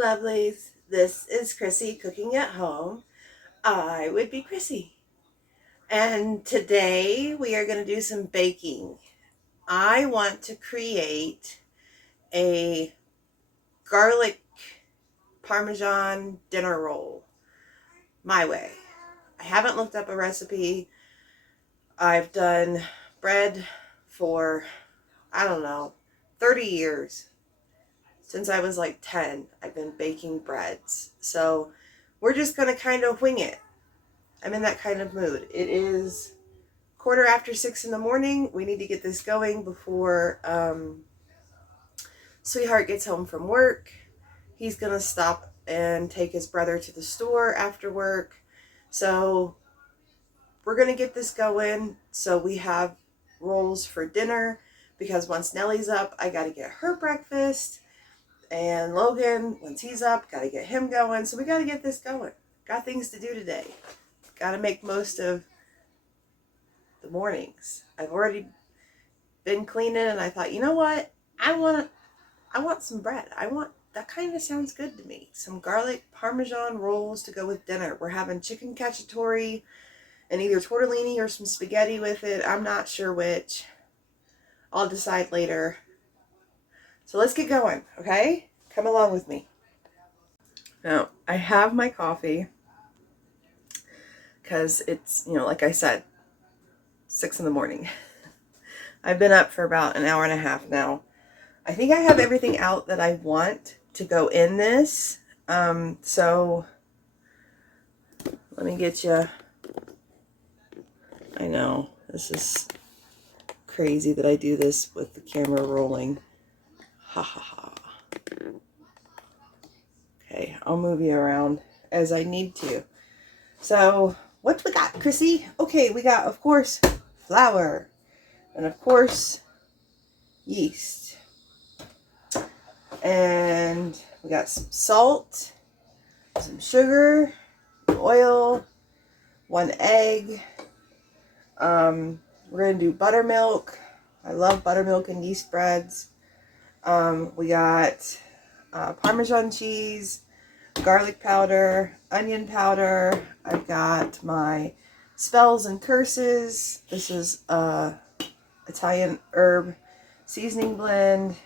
lovelies. This is Chrissy cooking at home. I would be Chrissy. And today we are going to do some baking. I want to create a garlic Parmesan dinner roll my way. I haven't looked up a recipe. I've done bread for, I don't know, 30 years. Since I was like 10, I've been baking breads. So we're just going to kind of wing it. I'm in that kind of mood. It is 6:15 in the morning. We need to get this going before Sweetheart gets home from work. He's going to stop and take his brother to the store after work. So we're going to get this going so we have rolls for dinner, because once Nellie's up, I got to get her breakfast. And Logan, once he's up, got to get him going. So we got to get this going. Got things to do today. Got to make most of the mornings. I've already been cleaning, and I thought, you know what? I want some bread. That kind of sounds good to me. Some garlic Parmesan rolls to go with dinner. We're having chicken cacciatore and either tortellini or some spaghetti with it. I'm not sure which. I'll decide later. So let's get going, okay? Come along with me. Now, I have my coffee because it's, like I said, 6 in the morning. I've been up for about an hour and a half now. I think I have everything out that I want to go in this. So let me get you. I know, this is crazy that I do this with the camera rolling. Ha ha ha. Okay, I'll move you around as I need to. So, what we got, Chrissy? Okay, we got, of course, flour. And, of course, yeast. And we got some salt, some sugar, oil, 1 egg. We're going to do buttermilk. I love buttermilk and yeast breads. We got Parmesan cheese, garlic powder, onion powder. I've got my spells and curses. This is Italian herb seasoning blend.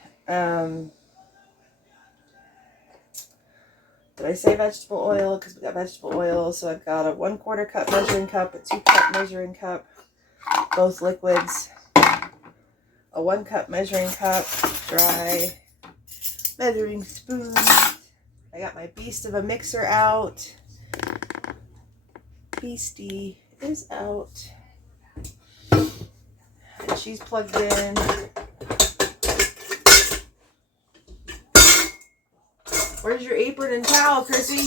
Did I say vegetable oil? Because we got vegetable oil. So I've got a 1/4 cup measuring cup, a 2 cup measuring cup, both liquids. A 1 cup measuring cup, dry measuring spoon. I got my beast of a mixer out. Beastie is out. And she's plugged in. Where's your apron and towel, Chrissy?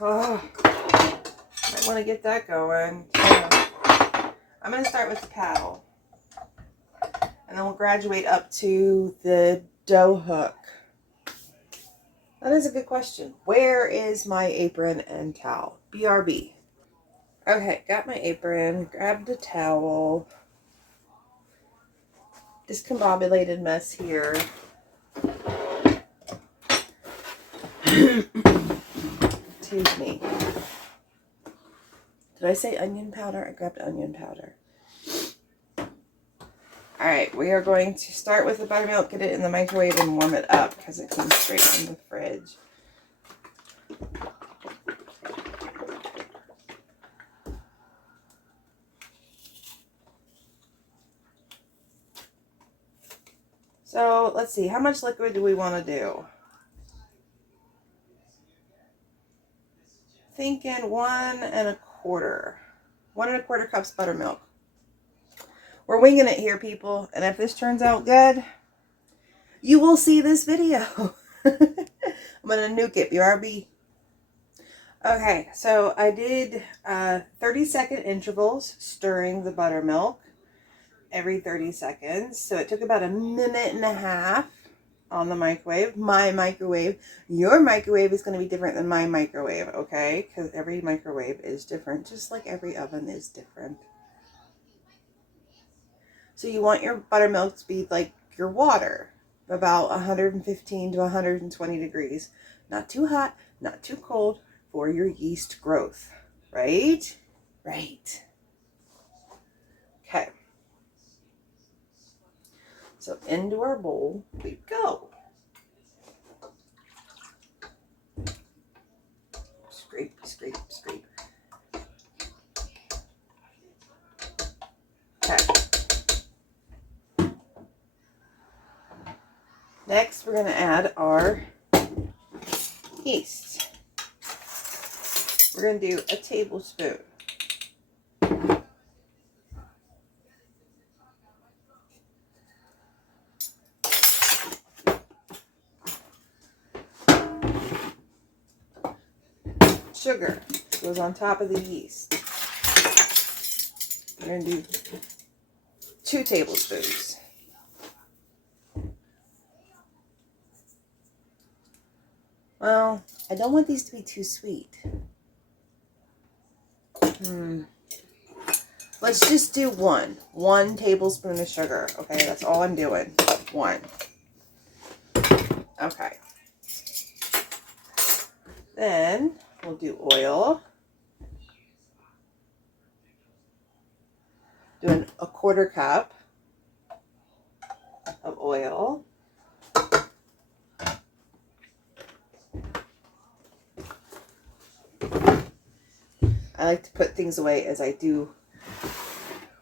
Oh, might want to get that going. I'm going to start with the paddle. And then we'll graduate up to the dough hook. That is a good question. Where is my apron and towel? BRB. Okay, got my apron, grabbed a towel. Discombobulated mess here. Excuse me. Did I say onion powder? I grabbed onion powder. Alright, we are going to start with the buttermilk, get it in the microwave, and warm it up because it comes straight from the fridge. So, let's see. How much liquid do we want to do? Thinking 1 1/4. 1 1/4 cups buttermilk. We're winging it here, people. And if this turns out good, you will see this video. I'm going to nuke it, BRB. Okay, so I did 30-second intervals stirring the buttermilk every 30 seconds. So it took about 1.5 minutes on the microwave. My microwave. Your microwave is going to be different than my microwave, okay? Because every microwave is different, just like every oven is different. So you want your buttermilk to be like your water. about 115 to 120 degrees. Not too hot, not too cold for your yeast growth, right? Right. Okay. So into our bowl we go. Scrape, scrape, scrape. Okay. Next, we're going to add our yeast. We're going to do a tablespoon. Sugar goes on top of the yeast. We're going to do 2 tablespoons. Well, I don't want these to be too sweet. Let's just do 1 tablespoon of sugar. Okay, that's all I'm doing. 1. Okay. Then we'll do oil. Doing a 1/4 cup of oil. I like to put things away as I do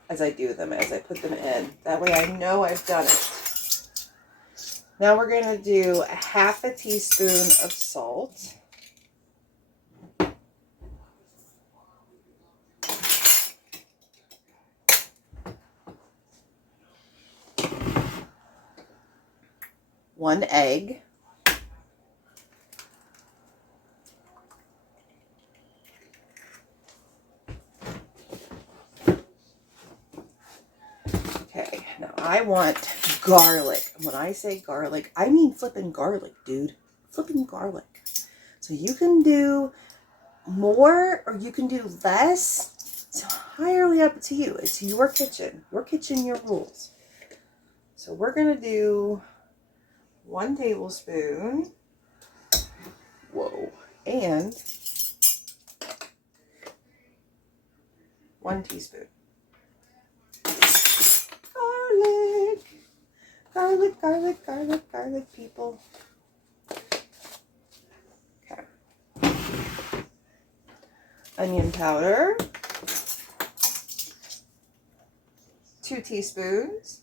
them, as I put them in. That way I know I've done it. Now we're going to do 1/2 teaspoon of salt. One egg. Okay, now I want garlic. When I say garlic, I mean flipping garlic, dude. Flipping garlic. So you can do more or you can do less. It's entirely up to you. It's your kitchen. Your kitchen, your rules. So we're going to do 1 tablespoon. Whoa. And 1 teaspoon. Garlic. Garlic, garlic, garlic, garlic, people. Okay. Onion powder. 2 teaspoons.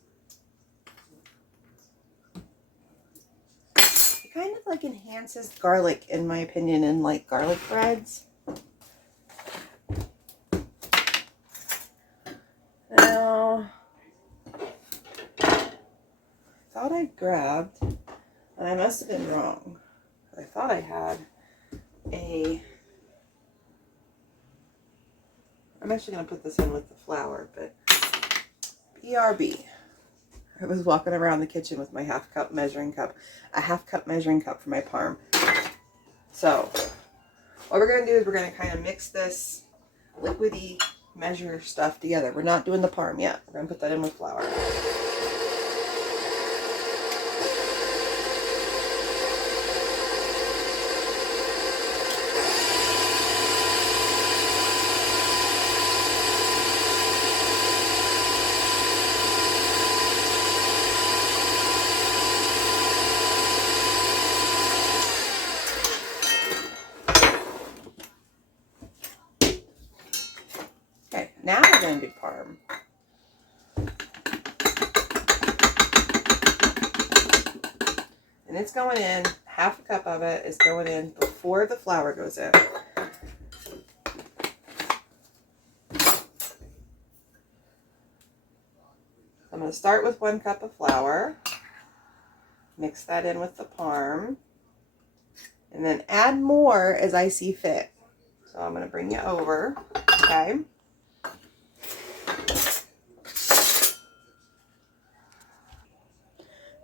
It kind of like enhances garlic, in my opinion, in like garlic breads. Now, I thought I grabbed, and I must have been wrong. I thought I had I'm actually going to put this in with the flour, but BRB. I was walking around the kitchen with my 1/2 cup measuring cup, a 1/2 cup measuring cup for my parm. So, what we're going to do is we're going to kind of mix this liquidy measure stuff together. We're not doing the parm yet. We're going to put that in with flour. Okay, now we're going to do parm. And it's going in, 1/2 cup of it is going in before the flour goes in. I'm going to start with 1 cup of flour, mix that in with the parm, and then add more as I see fit. So I'm going to bring you over, okay?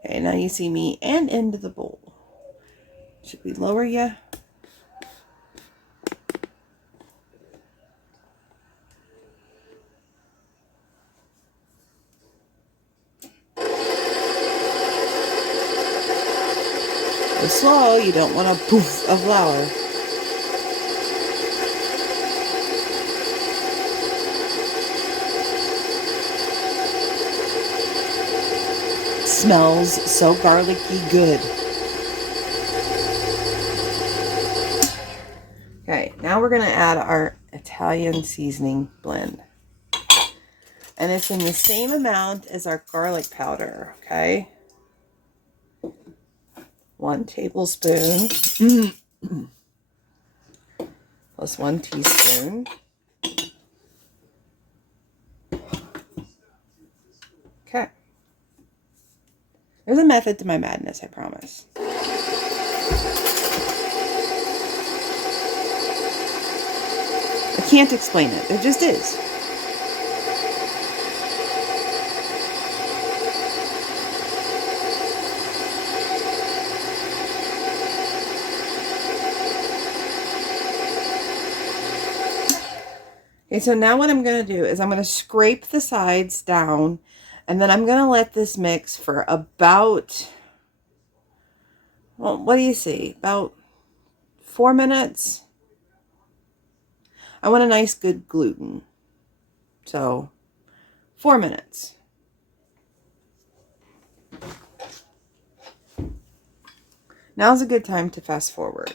Okay, now you see me and into the bowl. Should we lower you? slow. You don't want a poof of flour. It smells so garlicky good. Okay, now we're going to add our Italian seasoning blend. And it's in the same amount as our garlic powder, okay? 1 tablespoon plus 1 teaspoon. Okay. There's a method to my madness, I promise. I can't explain it. There just is. Okay, so now what I'm going to do is I'm going to scrape the sides down, and then I'm going to let this mix for about, well, what do you see? About 4 minutes. I want a nice good gluten. So 4 minutes. Now's a good time to fast forward.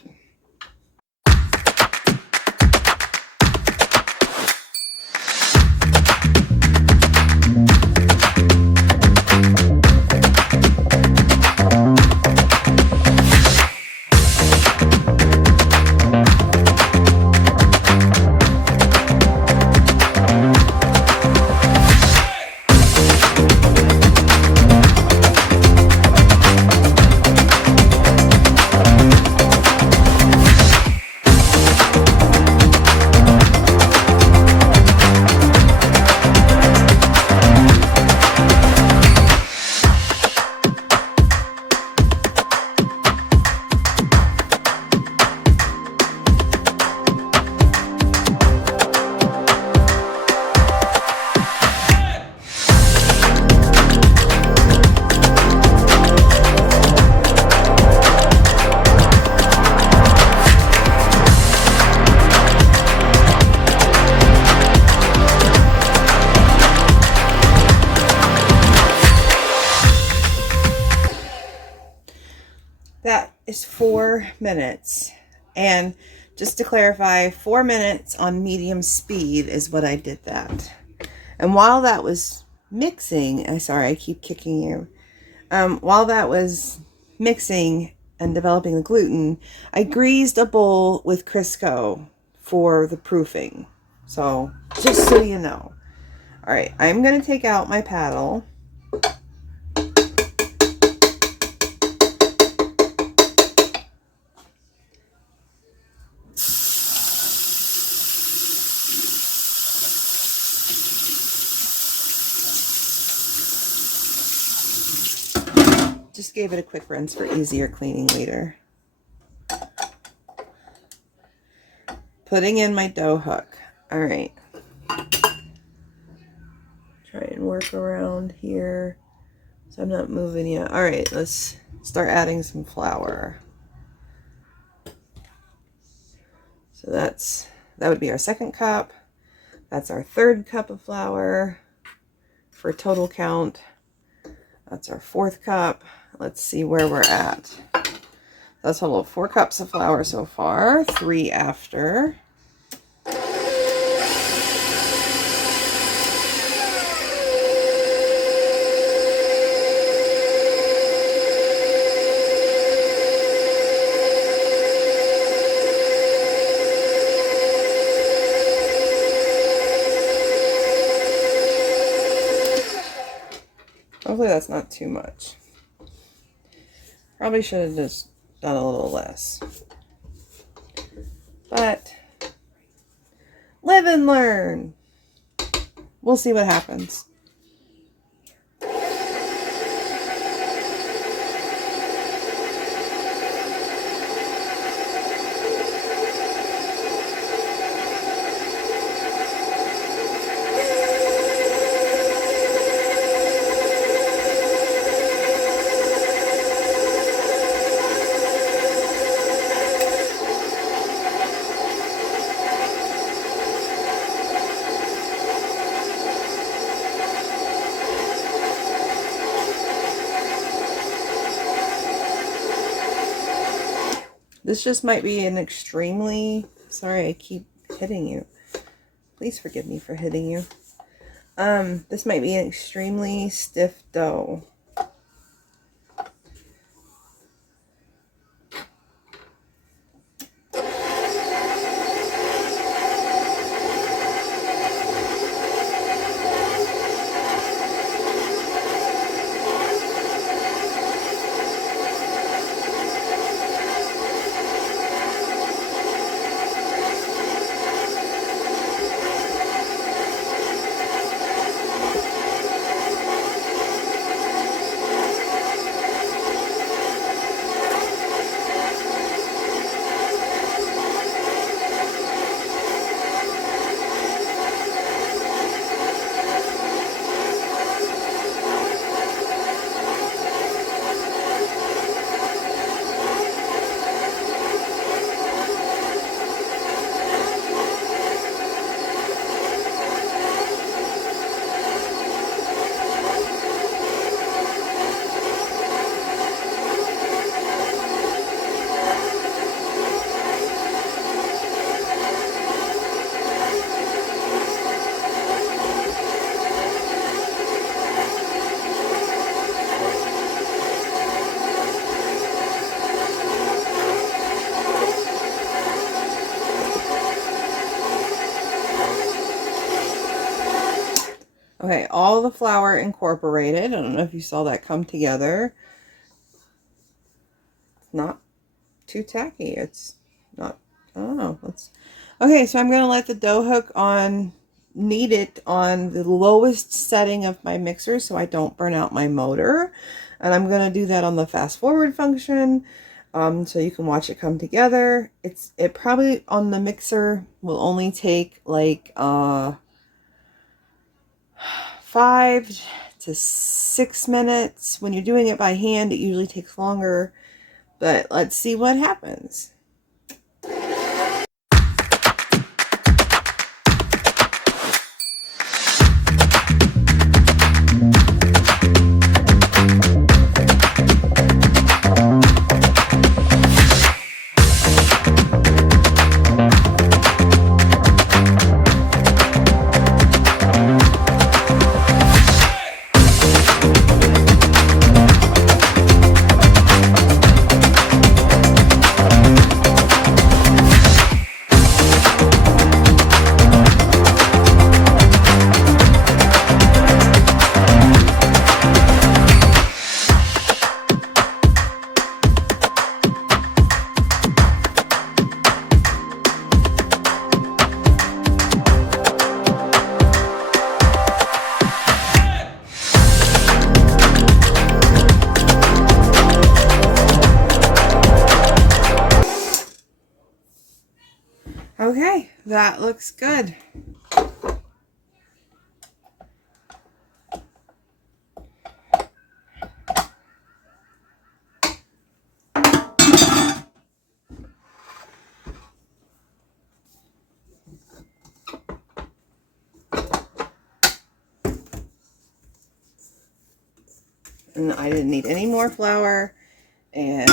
That is 4 minutes. And just to clarify, 4 minutes on medium speed is what I did that. And while that was mixing, sorry, I keep kicking you. While that was mixing and developing the gluten, I greased a bowl with Crisco for the proofing. So, just so you know. All right, I'm going to take out my paddle. Just gave it a quick rinse for easier cleaning later. Putting in my dough hook. All right. Try and work around here so I'm not moving yet. All right, let's start adding some flour. So that would be our 2nd cup. That's our 3rd cup of flour for a total count. That's our 4th cup. Let's see where we're at. That's a total of 4 cups of flour so far, 3 after. Hopefully that's not too much. Probably should have just done a little less. But live and learn. We'll see what happens. This just might be an extremely, sorry, I keep hitting you. Please forgive me for hitting you. This might be an extremely stiff dough. Okay, all the flour incorporated. I don't know if you saw that come together. It's not too tacky. It's not, I don't know. Okay, so I'm going to let the dough hook on, knead it on the lowest setting of my mixer so I don't burn out my motor. And I'm going to do that on the fast forward function so you can watch it come together. It probably on the mixer will only take like 5 to 6 minutes. When you're doing it by hand, it usually takes longer, but let's see what happens. Okay, that looks good. And I didn't need any more flour, and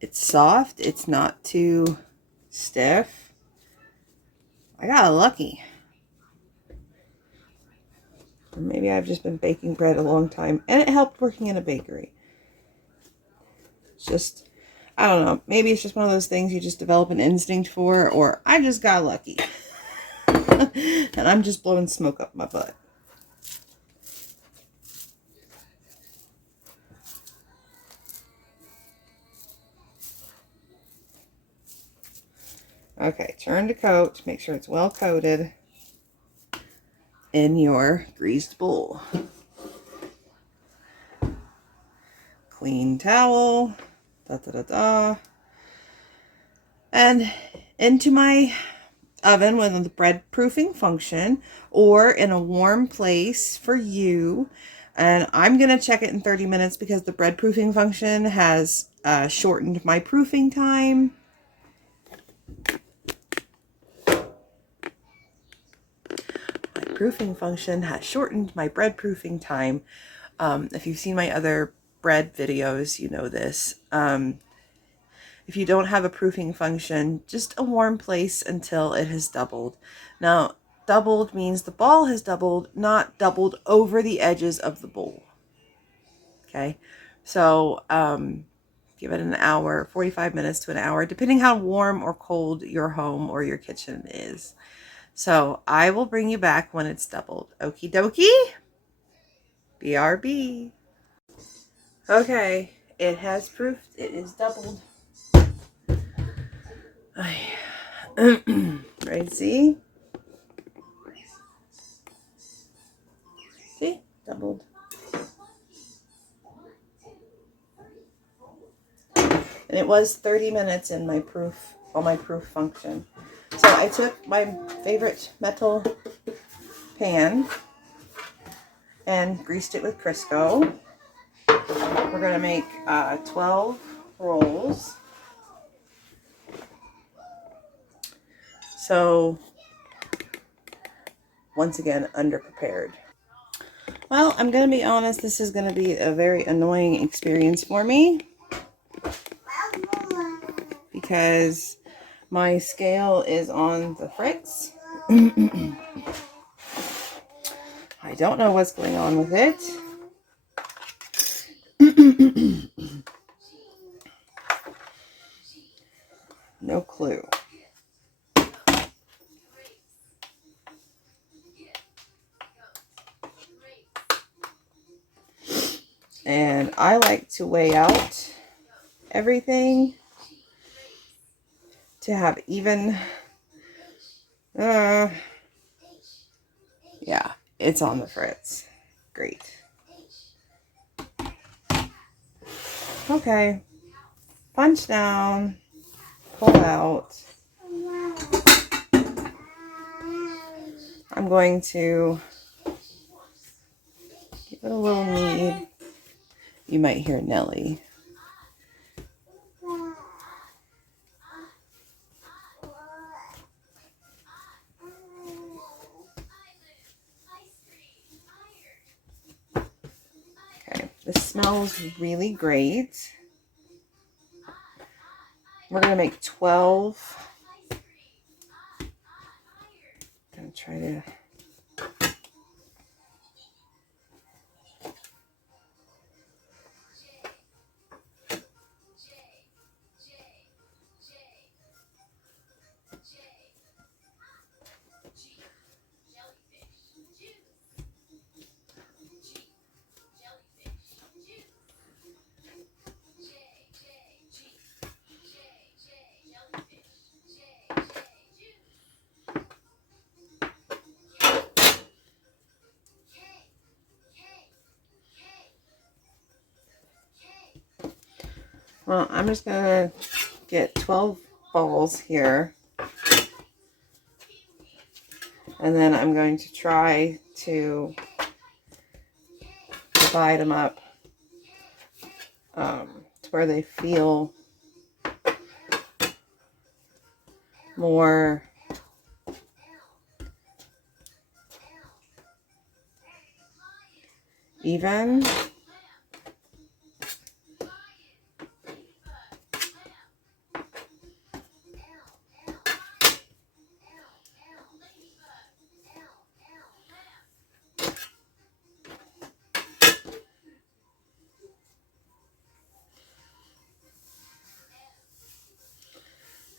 it's soft. It's not too stiff. I got lucky. Or maybe I've just been baking bread a long time, and it helped working in a bakery. It's just, I don't know. Maybe it's just one of those things you just develop an instinct for, or I just got lucky. And I'm just blowing smoke up my butt. Okay, turn to coat. Make sure it's well coated in your greased bowl. Clean towel. And into my oven with the bread proofing function, or in a warm place for you. And I'm going to check it in 30 minutes because the bread proofing function has shortened my proofing time. Proofing function has shortened my bread proofing time. If you've seen my other bread videos, you know this. if you don't have a proofing function, just a warm place until it has doubled. Now, doubled means the ball has doubled, not doubled over the edges of the bowl. Okay, so give it an hour, 45 minutes to an hour, depending how warm or cold your home or your kitchen is. So I will bring you back when it's doubled. Okie dokie. BRB. Okay, it has proofed. It is doubled. Ready to see? See? Doubled. And it was 30 minutes in my proof, on my proof function. So I took my favorite metal pan and greased it with Crisco. We're going to make 12 rolls. So, once again, underprepared. Well, I'm going to be honest, this is going to be a very annoying experience for me, because my scale is on the fritz. I don't know what's going on with it. No clue. And I like to weigh out everything to have even. Yeah, it's on the fritz. Great. Okay. Punch down. Pull out. I'm going to give it a little knead. You might hear Nellie. Okay, this smells really great. We're going to make 12. I'm going to try to... Well, I'm just going to get 12 balls here. And then I'm going to try to divide them up to where they feel more even.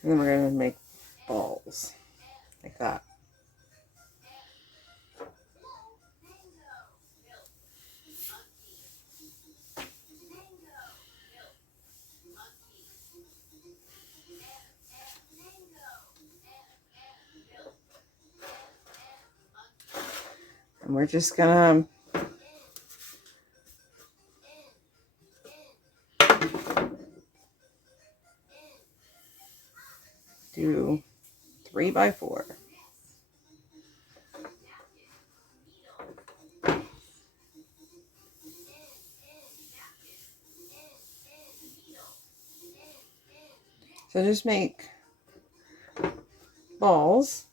And then we're going to make balls like that. And we're just going to do 3 by 4. So just make balls.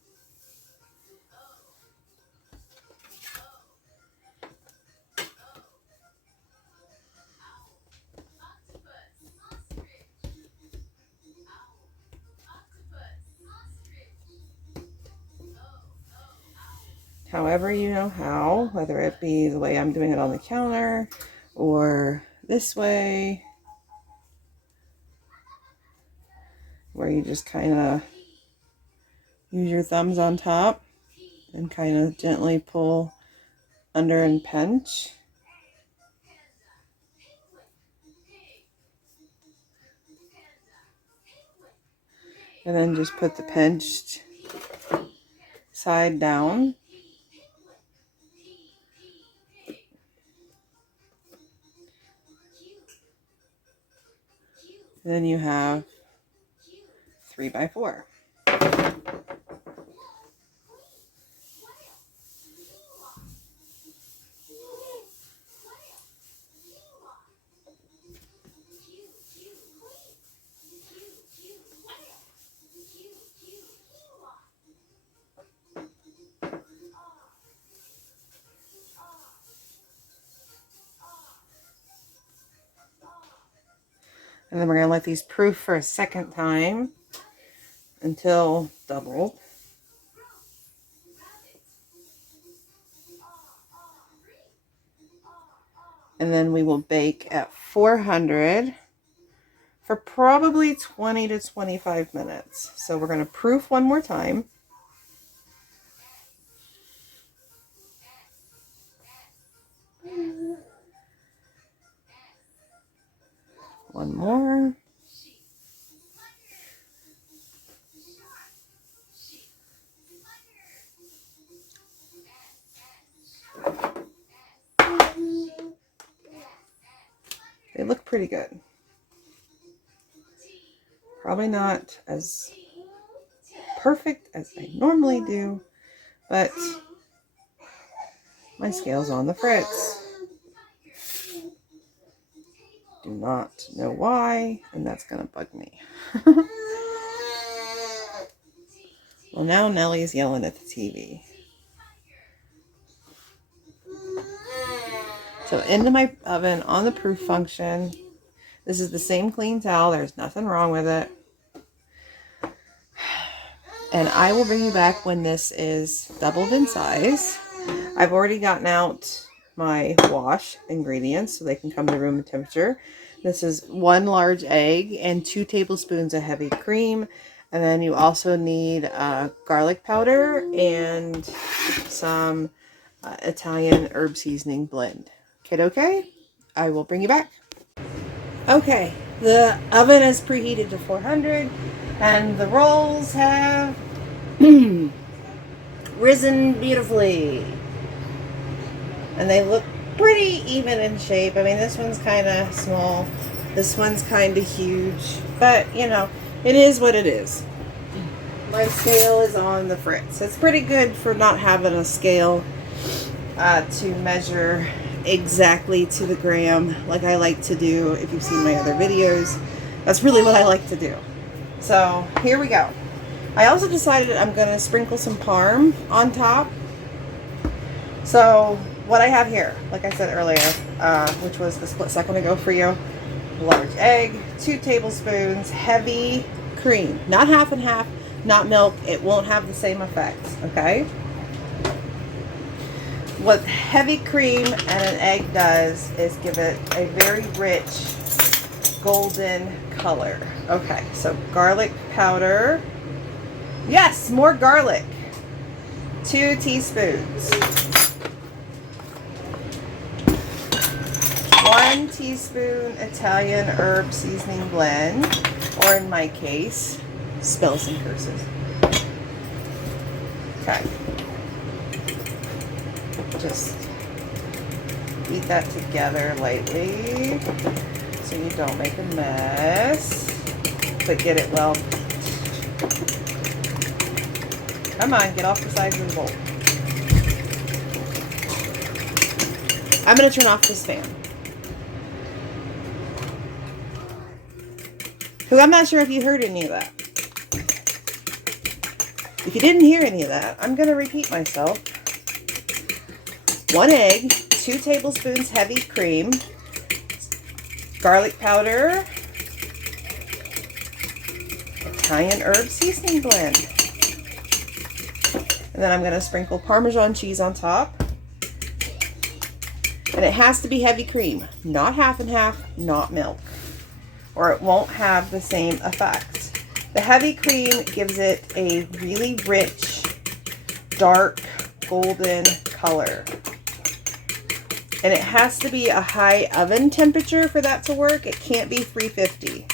however you know how, whether it be the way I'm doing it on the counter or this way, where you just kind of use your thumbs on top and kind of gently pull under and pinch. And then just put the pinched side down. And then you have 3x4. And then we're going to let these proof for a second time until doubled. And then we will bake at 400 for probably 20 to 25 minutes. So we're going to proof one more time. One more. They look pretty good. Probably not as perfect as I normally do, but my scale's on the fritz. Do not know why, and that's going to bug me. Well, now Nellie's yelling at the TV. So into my oven on the proof function. This is the same clean towel. There's nothing wrong with it. And I will bring you back when this is doubled in size. I've already gotten out my wash ingredients so they can come to room temperature. This is 1 large egg and 2 tablespoons of heavy cream. And then you also need garlic powder and some Italian herb seasoning blend. Okay? I will bring you back. Okay, the oven is preheated to 400 and the rolls have risen beautifully. And they look pretty even in shape. I mean, this one's kind of small. This one's kind of huge. But, you know, it is what it is. My scale is on the fritz. It's pretty good for not having a scale to measure exactly to the gram like I like to do. If you've seen my other videos, that's really what I like to do. So here we go. I also decided I'm going to sprinkle some parm on top. So what I have here, like I said earlier, which was the split second ago for you, large egg, 2 tablespoons, heavy cream, not half and half, not milk. It won't have the same effect, okay? What heavy cream and an egg does is give it a very rich golden color. Okay, so garlic powder. Yes, more garlic. 2 teaspoons. 1 teaspoon Italian herb seasoning blend, or in my case, spells and curses. Okay. Just beat that together lightly so you don't make a mess, but get it well. Come on, get off the sides of the bowl. I'm going to turn off this fan. Because I'm not sure if you heard any of that. If you didn't hear any of that, I'm going to repeat myself. 1 egg, 2 tablespoons heavy cream, garlic powder, Italian herb seasoning blend. And then I'm going to sprinkle Parmesan cheese on top. And it has to be heavy cream, not half and half, not milk, or it won't have the same effect. The heavy cream gives it a really rich, dark, golden color. And it has to be a high oven temperature for that to work. It can't be 350.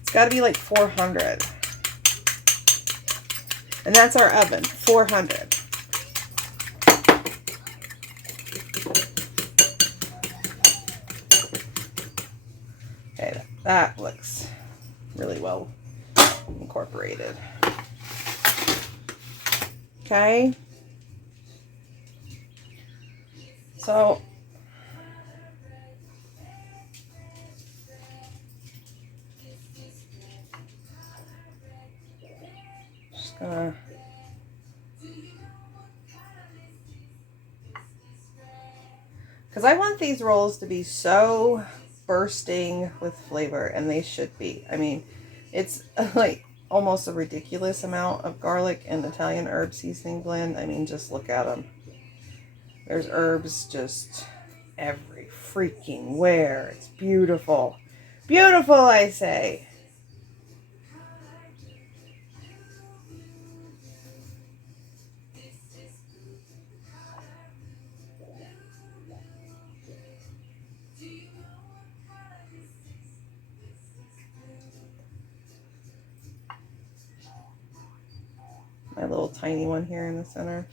It's got to be like 400. And that's our oven, 400. Okay, that looks really well incorporated. Okay. So just gonna because I want these rolls to be so bursting with flavor, and they should be. I mean, it's like almost a ridiculous amount of garlic and Italian herb seasoning blend. I mean, just look at them. There's herbs just every freaking where. It's beautiful. Beautiful, I say. My little tiny one here in the center.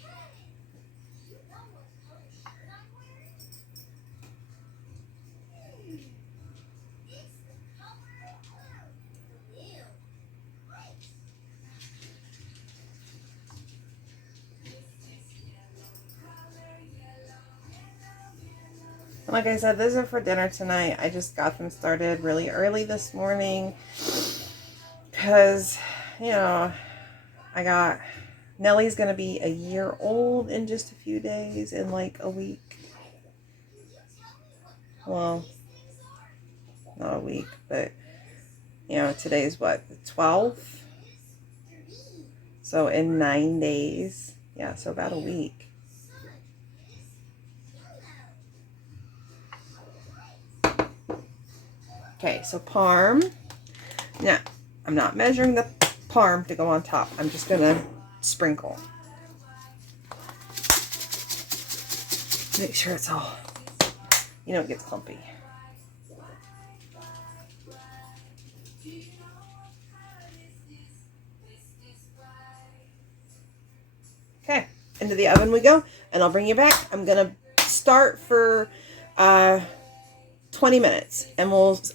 Like I said, these are for dinner tonight. I just got them started really early this morning because, you know, Nellie's going to be a year old in just a few days, in like a week. Well, not a week, but, you know, today's what, the 12th? So in 9 days. Yeah, so about a week. Okay, so parm. Now, I'm not measuring the parm to go on top. I'm just going to sprinkle. Make sure it's all, you know, it gets clumpy. Okay, into the oven we go, and I'll bring you back. I'm going to start for 20 minutes, and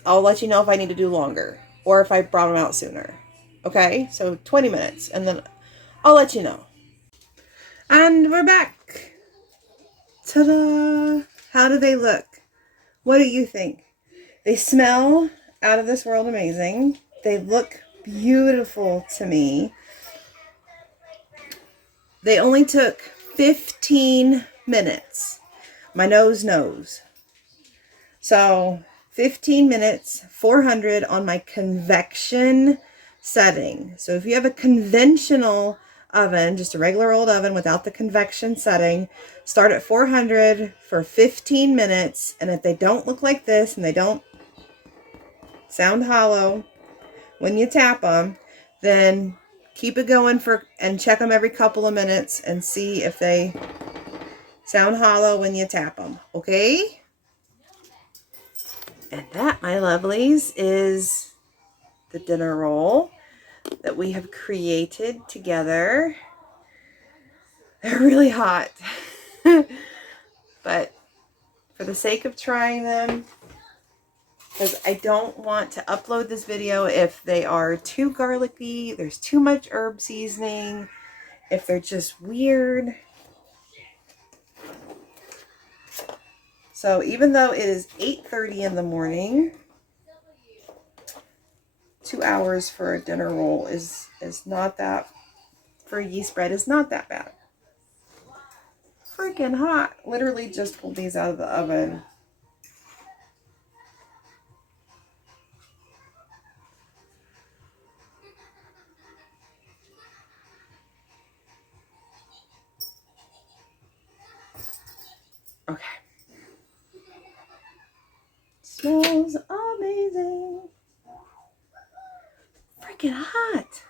I'll let you know if I need to do longer or if I brought them out sooner. Okay, so 20 minutes, and then I'll let you know. And we're back. Ta-da! How do they look? What do you think? They smell out of this world amazing. They look beautiful to me. They only took 15 minutes. My nose knows. So 15 minutes, 400 on my convection setting. So if you have a conventional oven, just a regular old oven without the convection setting, start at 400 for 15 minutes. And if they don't look like this and they don't sound hollow when you tap them, then keep it going and check them every couple of minutes and see if they sound hollow when you tap them. Okay? And that, my lovelies, is the dinner roll that we have created together. They're really hot. But for the sake of trying them, because I don't want to upload this video if they are too garlicky, there's too much herb seasoning, if they're just weird. So even though it is 8:30 in the morning, 2 hours for a dinner roll is not that, for a yeast bread is not that bad. Freaking hot. Literally just pulled these out of the oven. smells amazing. Freaking hot.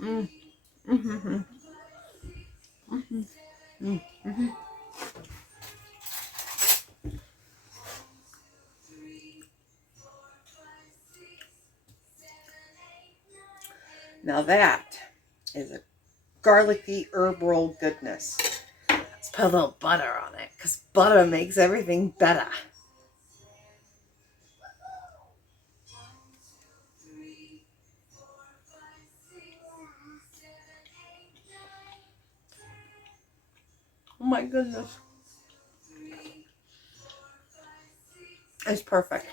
Mm. Mm-hmm. Mm-hmm. Mm-hmm. Now that is a garlicky herb roll goodness. Let's put a little butter on it because butter makes everything better. Oh my goodness. It's perfect.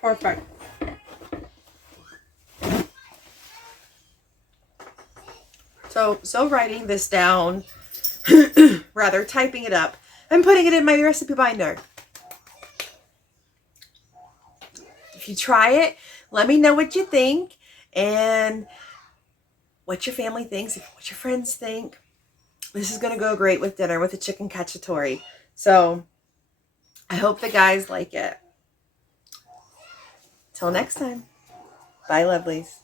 Perfect. So writing this down, rather typing it up, and putting it in my recipe binder. If you try it, let me know what you think and what your family thinks, what your friends think. This is going to go great with dinner with a chicken cacciatore. So I hope the guys like it. Till next time. Bye, lovelies.